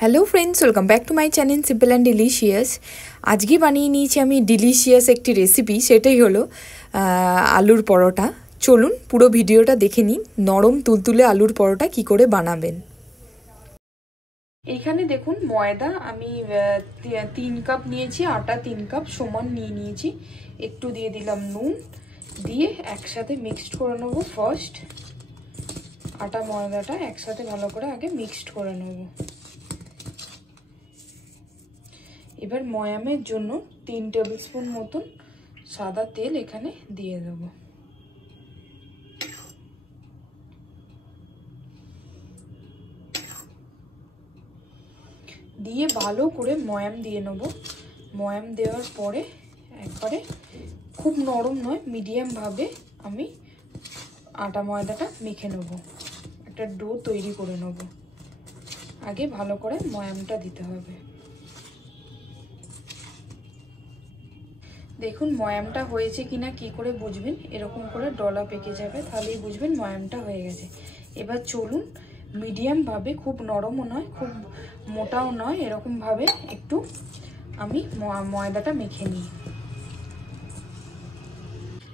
Hello friends, welcome back to my channel simple and delicious. আজকে বানিয়ে নিয়েছি আমি ডিলিশিয়াস একটি রেসিপি, সেটাই হলো আলুর পরোটা। চলুন পুরো ভিডিওটা দেখে নিন, নরম তুলতুলে আলুর পরোটা কি করে বানাবেন। এইখানে দেখুন ময়দা আমি 3 কাপ নিয়েছি, আটা 3 কাপ সমান নিয়ে নিয়েছি। একটু দিয়ে দিলাম নুন, দিয়ে একসাথে মিক্সড করে নেবো। ফার্স্ট আটা ময়দাটা একসাথে ভালো করে আগে মিক্সড করে নেব। এবার ময়ামের জন্য 3 টেবিল স্পুন মতন সাদা তেল এখানে দিয়ে দেব। দিয়ে ভালো করে ময়াম দিয়ে নেব। ময়াম দেওয়ার পরে একবারে খুব নরম নয়, মিডিয়াম ভাবে আমি আটা ময়দাটা মেখে নেব, একটা ডো তৈরি করে নেব। আগে ভালো করে ময়ামটা দিতে হবে। দেখুন ময়ামটা হয়েছে কিনা কি করে বুঝবেন, এরকম করে ডলা পেকে যাবে, তাহলেই বুঝবেন ময়ামটা হয়ে গেছে। এবার চলুন মিডিয়াম ভাবে, খুব নরমও নয় খুব মোটাও নয়, এরকম ভাবে একটু আমি ময়দাটা মেখে নিই।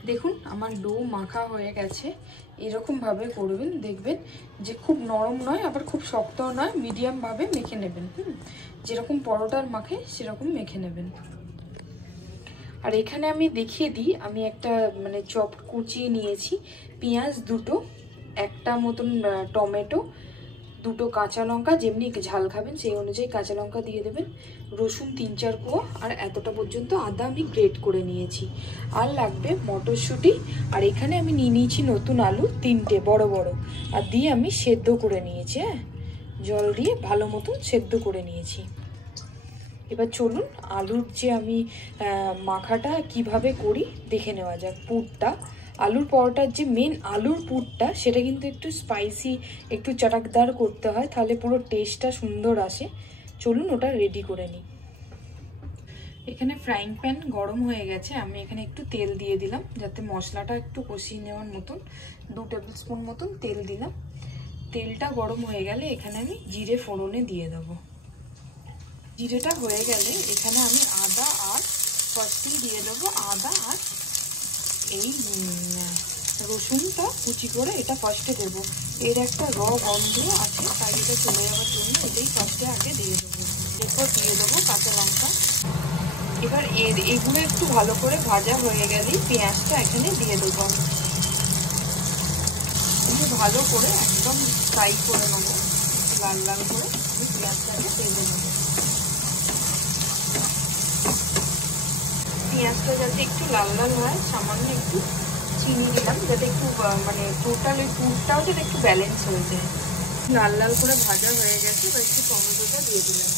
দেখুন আমার ডো মাখা হয়ে গেছে। এরকম ভাবে করবেন, দেখবেন যে খুব নরম নয় আবার খুব শক্তও নয়, মিডিয়াম ভাবে মেখে নেবেন। যেরকম পরোটার মাখে সেরকম মেখে নেবেন। আর এখানে আমি দেখিয়ে দিই, আমি একটা চপ কুচিয়ে নিয়েছি, পেঁয়াজ দুটো, একটা মতন টমেটো, দুটো কাঁচা লঙ্কা, যেমনি ঝাল খাবেন সেই অনুযায়ী কাঁচা লঙ্কা দিয়ে দেবেন, রসুন 3-4 কোয়া, আর এতটা পর্যন্ত আদা আমি গ্রেট করে নিয়েছি। আর লাগবে মটরশুঁটি, আর এখানে আমি নিয়ে নিয়েছি নতুন আলু 3টে বড় বড়, আর দিয়ে আমি সেদ্ধ করে নিয়েছি। জল দিয়ে ভালো মতন সেদ্ধ করে নিয়েছি। এবার চলুন আলুর যে আমি মাখাটা কিভাবে করি দেখে নেওয়া যাক। পুরটা, আলুর পরোটার যে মেন আলুর পুরটা, সেটা কিন্তু একটু স্পাইসি, একটু চটকদার করতে হয়, তাহলে পুরো টেস্টটা সুন্দর আসে। চলুন ওটা রেডি করে নিই। এখানে ফ্রাইং প্যান গরম হয়ে গেছে, আমি এখানে একটু তেল দিয়ে দিলাম যাতে মশলাটা একটু কষিয়ে নেওয়ার মতন। 2 টেবিল স্পুন মতন তেল দিলাম। তেলটা গরম হয়ে গেলে এখানে আমি জিরে ফোড়নে দিয়ে দেবো। জিরেটা হয়ে গেলে এখানে আমি আদা আর ফার্স্টেই দিয়ে দেবো আদা আর এই রসুনটা কুচি করে এটা ফার্স্টে দেবো। এর একটা গন্ধ আছে, তাই এটা চলে যাওয়ার জন্য এটাই ফার্স্টে আগে দিয়ে দেবো। এরপর দিয়ে দেবো কাঁচা লঙ্কা। এবার এগুলো একটু ভালো করে ভাজা হয়ে গেলেই পেঁয়াজটা এখানে দিয়ে দেবো। একটু ভালো করে একদম ফ্রাই করে নেবো, লাল লাল করে আমি পেঁয়াজটাকে ভেজে নেবো। পেঁয়াজটা যাতে একটু লাল লাল হয়, সামান্য একটু চিনি দিলাম যাতে একটু টোটাল ওই পুরটাও যাতে একটু ব্যালেন্স হয়ে যায়। লাল লাল করে ভাজা হয়ে গেছে, এবার একটু টমেটোটা দিয়ে দিলাম।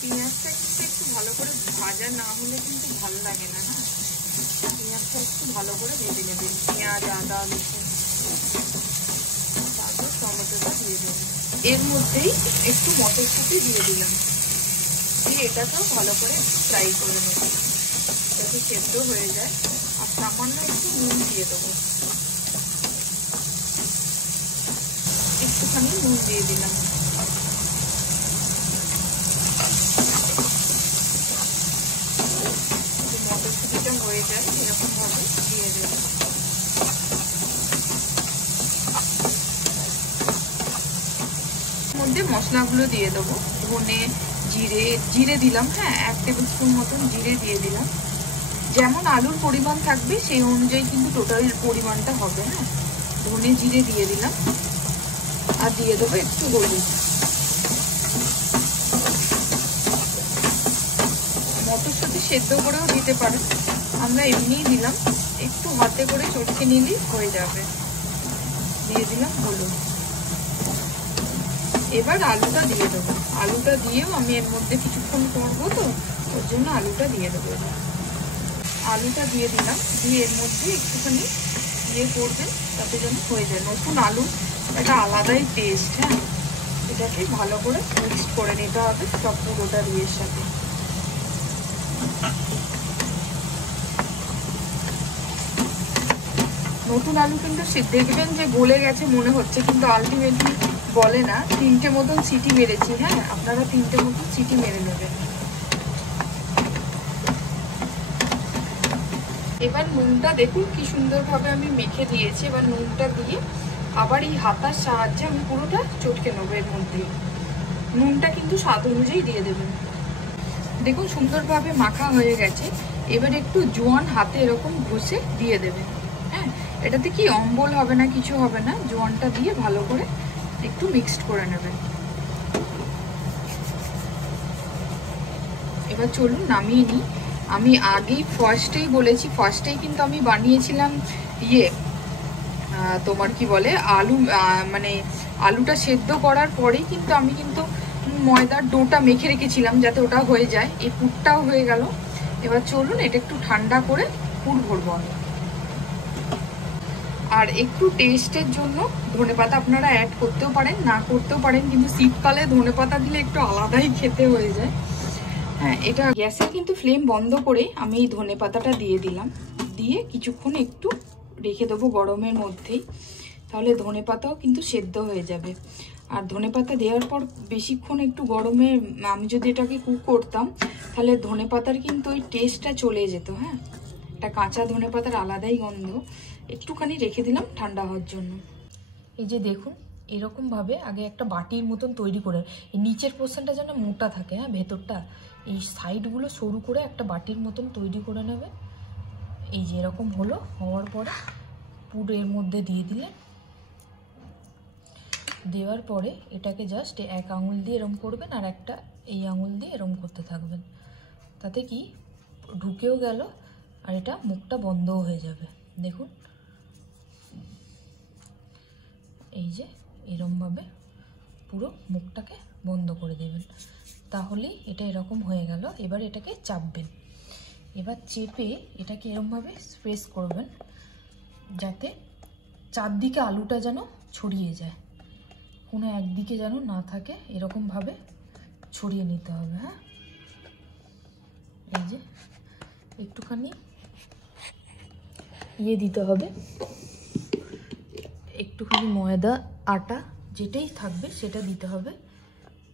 পেঁয়াজটা কিন্তু একটু ভালো করে ভাজা না হলে কিন্তু ভালো লাগে না। পেঁয়াজটা একটু ভালো করে ভেজে নেবেন, পেঁয়াজ আদা রসুন, তারপর টমেটোটা দিয়ে দেবেন। এর মধ্যেই একটু মটরশুঁটি দিয়ে দিলাম, দিয়ে এটাকেও ভালো করে ফ্রাই করে নেব যাতে সেদ্ধ হয়ে যায়। আর সামান্য একটু নুন দিয়ে দেবো, একটুখানি নুন দিয়ে দিলাম। মটরশুঁটিটা হয়ে যায় এরকম ভাবে দিয়ে দেবো। মধ্যে মশলাগুলো দিয়ে দেবো, ধনে জিরে দিলাম, 1 টেবিল স্পুন মতন জিরে দিয়ে দিলাম। যেমন আলুর পরিমাণ থাকবে সেই অনুযায়ী কিন্তু টোটাল পরিমাণটা হবে। ধনে জিরে দিয়ে দিলাম, আর দিয়ে দেবো একটু হলুদ। মটরশুঁটি সেদ্ধ করেও দিতে পারেন, আমরা এমনিই দিলাম, একটু হাতে করে চটকে নিলেই হয়ে যাবে। দিয়ে দিলাম হলুদ। এবার আলুটা দিয়ে দেবো, আলুটা দিয়েও আমি এর মধ্যে কিছুক্ষণ করবো, তো ওর জন্য আলুটা দিয়ে দেবো। আলুটা দিয়ে দিলাম, দিয়ে এর মধ্যে একটুখানি করবেন তাতে যেন হয়ে যায়। নতুন আলু একটা আলাদাই টেস্ট। এটাকে ভালো করে মিক্সড করে নিতে হবে সব পুরোটা ইয়ের সাথে। নতুন আলু কিন্তু দেখবেন যে গলে গেছে মনে হচ্ছে, কিন্তু আলটিমেটলি গলে না। 3টে মতন সিটি মেরেছি। হ্যাঁ, আপনারা 3টে মতন সিটি মেরে নেবেন। এবার নুনটা দেখুন কি সুন্দরভাবে আমি মেখে দিয়েছি। এবার নুনটা দিয়ে আবার এই হাতার সাহায্যে আমি পুরোটা চটকে নেবো। এর মধ্যে নুনটা কিন্তু স্বাদ অনুযায়ী দিয়ে দেবেন। দেখুন সুন্দরভাবে মাখা হয়ে গেছে। এবার একটু জোয়ান হাতে এরকম ঘষে দিয়ে দেবেন। হ্যাঁ, এটাতে কি অম্বল হবে না, কিছু হবে না। জোয়ানটা দিয়ে ভালো করে একটু মিক্সড করে নেবেন। এবার চলুন নামিয়ে নিই। আমি আগেই ফার্স্টেই বলেছি, ফার্স্টেই কিন্তু আমি বানিয়েছিলাম তোমার কি বলে আলু, মানে আলুটা সেদ্ধ করার পরেই কিন্তু আমি ময়দার ডোটা মেখে রেখেছিলাম যাতে ওটা হয়ে যায়। এই পুরটাও হয়ে গেল। এবার চলুন এটা একটু ঠান্ডা করে পুর ভরবো আমি। আর একটু টেস্টের জন্য ধনেপাতা আপনারা অ্যাড করতেও পারেন, না করতেও পারেন, কিন্তু শীতকালে ধনেপাতা দিলে একটু আলাদাই খেতে হয়ে যায়। হ্যাঁ, এটা গ্যাসের কিন্তু ফ্লেম বন্ধ করে আমি এই ধনেপাতাটা দিয়ে দিলাম। দিয়ে কিছুক্ষণ একটু রেখে দেবো গরমের মধ্যেই, তাহলে ধনেপাতাও কিন্তু সেদ্ধ হয়ে যাবে। আর ধনেপাতা দেওয়ার পর বেশিক্ষণ একটু গরমে আমি যদি এটাকে কুক করতাম তাহলে ধনেপাতার কিন্তু ওই টেস্টটা চলে যেত। হ্যাঁ, এটা কাঁচা ধনেপাতার আলাদাই গন্ধ। একটুখানি রেখে দিলাম ঠান্ডা হওয়ার জন্য। এই যে দেখুন এরকমভাবে আগে একটা বাটির মতন তৈরি করে, এই নিচের পোর্শনটা যেন মোটা থাকে, হ্যাঁ ভেতরটা, এই সাইডগুলো সরু করে একটা বাটির মতন তৈরি করে নেবে। এই যে এরকম হলো, হওয়ার পরে পুরো এর মধ্যে দিয়ে দিলেন। দেওয়ার পরে এটাকে জাস্ট এক আঙুল দিয়ে এরম করবেন আর একটা এই আঙুল দিয়ে এরম করতে থাকবেন। তাতে কি ঢুকেও গেল আর এটা মুখটা বন্ধও হয়ে যাবে। দেখুন এই যে এরমভাবে পুরো মুখটাকে বন্ধ করে দেবেন, তাহলেই এটা এরকম হয়ে গেল। এবার এটাকে চাপবেন। এবার চেপে এটাকে এরমভাবে প্রেস করবেন যাতে চারদিকে আলুটা যেন ছড়িয়ে যায়, কোনো একদিকে যেন না থাকে, এরকমভাবে ছড়িয়ে নিতে হবে। হ্যাঁ, এই যে একটুখানি দিতে হবে, একটুখানি ময়দা আটা যেটাই থাকবে সেটা দিতে হবে।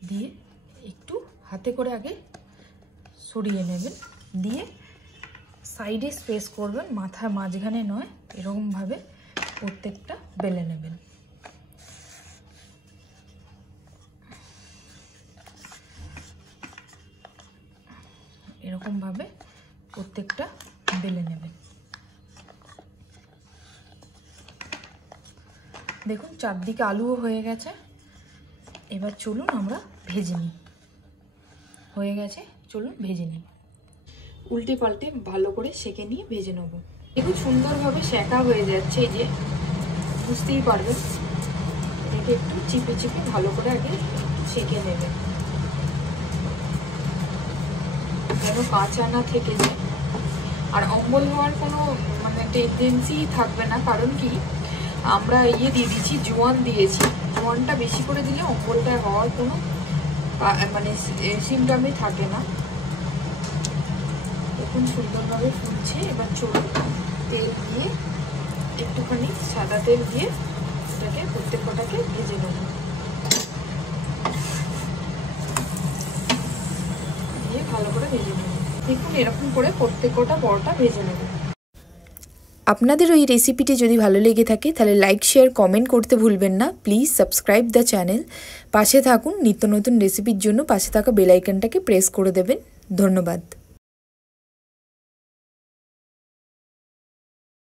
দিয়ে একটু হাতে করে আগে সরিয়ে নেবেন, দিয়ে সাইডে স্পেস করবেন, মাথার মাঝখানে নয়। এরকমভাবে প্রত্যেকটা বেলে নেবেন। এরকমভাবে প্রত্যেকটা বেলে নেবেন। দেখুন চারদিকে আলুও হয়ে গেছে। এবার চলুন আমরা ভেজে নিই। হয়ে গেছে, চলুন ভেজে নিই। উল্টে পাল্টে ভালো করে সেঁকে নিয়ে ভেজে নেব। দেখুন সুন্দরভাবে সেঁকা হয়ে যাচ্ছে, এই যে বুঝতেই পারবেন। এটাকে একটু চিপে চিপে ভালো করে আগে সেঁকে নেবেন যেন কাঁচা না থেকে যায়। আর অম্বল হওয়ার কোনো মানে টেন্ডেন্সি থাকবে না, কারণ কি আমরা দিয়ে দিয়েছি, জোয়ান দিয়েছি। জোয়ানটা বেশি করে দিলে অম্বলটা হওয়ার কোনো মানে সিমটমই থাকে না। দেখুন সুন্দরভাবে ফুলছে। এবার চলুন তেল দিয়ে একটুখানি সাদা তেল দিয়ে এটাকে প্রত্যেকটাকে ভেজে নেব। দিয়ে ভালো করে ভেজে নেব। দেখুন এরকম করে প্রত্যেকটা বড়টা ভেজে নেব। আপনাদের ওই রেসিপিটি যদি ভালো লেগে থাকে তাহলে লাইক শেয়ার কমেন্ট করতে ভুলবেন না। Please subscribe the channel. পাশে থাকুন, নিত্য নতুন রেসিপির জন্য পাশে থাকা বেল আইকনটাকে প্রেস করে দেবেন। ধন্যবাদ।